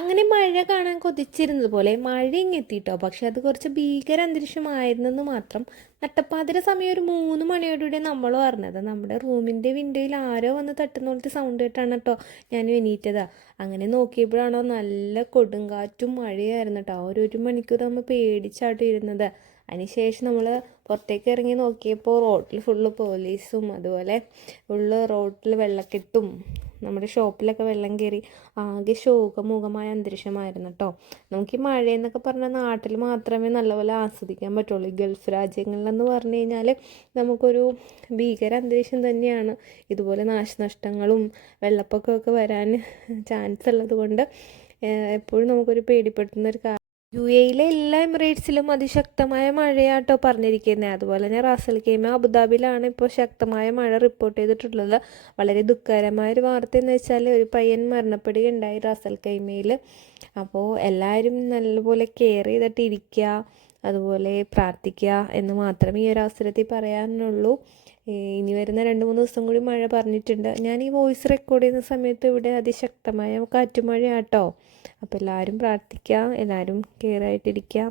അങ്ങനെ മഴ കാണാൻ കൊതിച്ചിരുന്നത് പോലെ മഴ ഇങ്ങെത്തിട്ടോ. പക്ഷെ അത് കുറച്ച് ഭീകര അന്തരീക്ഷമായിരുന്നെന്ന് മാത്രം. നട്ടപ്പാതിര സമയം ഒരു 3 മണിയോടുകൂടി നമ്മളും അറിഞ്ഞത്. നമ്മുടെ റൂമിൻ്റെ വിൻഡോയിൽ ആരോ വന്ന് തട്ടുന്ന പോലത്തെ സൗണ്ട് കേട്ടാണ് കേട്ടോ ഞാനും എണീറ്റതാ. അങ്ങനെ നോക്കിയപ്പോഴാണോ നല്ല കൊടുങ്കാറ്റും മഴയായിരുന്നു കേട്ടോ. ഒരു മണിക്കൂർ നമ്മൾ പേടിച്ചാട്ടോ ഇരുന്നത്. അതിനുശേഷം നമ്മൾ പുറത്തേക്ക് ഇറങ്ങി നോക്കിയപ്പോൾ റോഡിൽ ഫുള്ള് പോലീസും അതുപോലെ ഫുള്ള് റോഡിൽ വെള്ളക്കെട്ടും നമ്മുടെ ഷോപ്പിലൊക്കെ വെള്ളം കയറി ആകെ ശോകമൂകമായ അന്തരീക്ഷമായിരുന്നു കേട്ടോ. നമുക്ക് ഈ മഴയെന്നൊക്കെ പറഞ്ഞാൽ നാട്ടിൽ മാത്രമേ നല്ലപോലെ ആസ്വദിക്കാൻ പറ്റുള്ളൂ. ഈ ഗൾഫ് രാജ്യങ്ങളിലെന്ന് പറഞ്ഞു കഴിഞ്ഞാൽ നമുക്കൊരു ഭീകര അന്തരീക്ഷം തന്നെയാണ്. ഇതുപോലെ നാശനഷ്ടങ്ങളും വെള്ളപ്പൊക്കമൊക്കെ വരാൻ ചാൻസ് ഉള്ളത് കൊണ്ട് എപ്പോഴും നമുക്കൊരു പേടിപ്പെടുത്തുന്ന ഒരു UAE എല്ലാ എമിറേറ്റ്സിലും അതിശക്തമായ മഴയാട്ടോ പറഞ്ഞിരിക്കുന്നത്. അതുപോലെ തന്നെ റാസൽ ഖൈമ അബുദാബിയിലാണ് ഇപ്പോൾ ശക്തമായ മഴ റിപ്പോർട്ട് ചെയ്തിട്ടുള്ളത്. വളരെ ദുഃഖകരമായൊരു വാർത്ത എന്ന് വെച്ചാൽ ഒരു പയ്യൻ മരണപ്പെടുകയുണ്ടായി റാസൽ ഖൈമയിൽ. അപ്പോൾ എല്ലാവരും നല്ലപോലെ കെയർ ചെയ്തിട്ട് ഇരിക്കുക, അതുപോലെ പ്രാർത്ഥിക്കുക എന്ന് മാത്രമേ ഈ ഒരു അവസരത്തിൽ പറയാനുള്ളൂ. ഇനി വരുന്ന 2-3 ദിവസം കൂടി മഴ പറഞ്ഞിട്ടുണ്ട്. ഞാൻ ഈ വോയിസ് റെക്കോർഡ് ചെയ്യുന്ന സമയത്ത് ഇവിടെ അതിശക്തമായ കാറ്റുമഴയാട്ടോ. അപ്പോൾ എല്ലാവരും പ്രാർത്ഥിക്കുക, എല്ലാവരും കെയർ ആയിട്ടിരിക്കുക.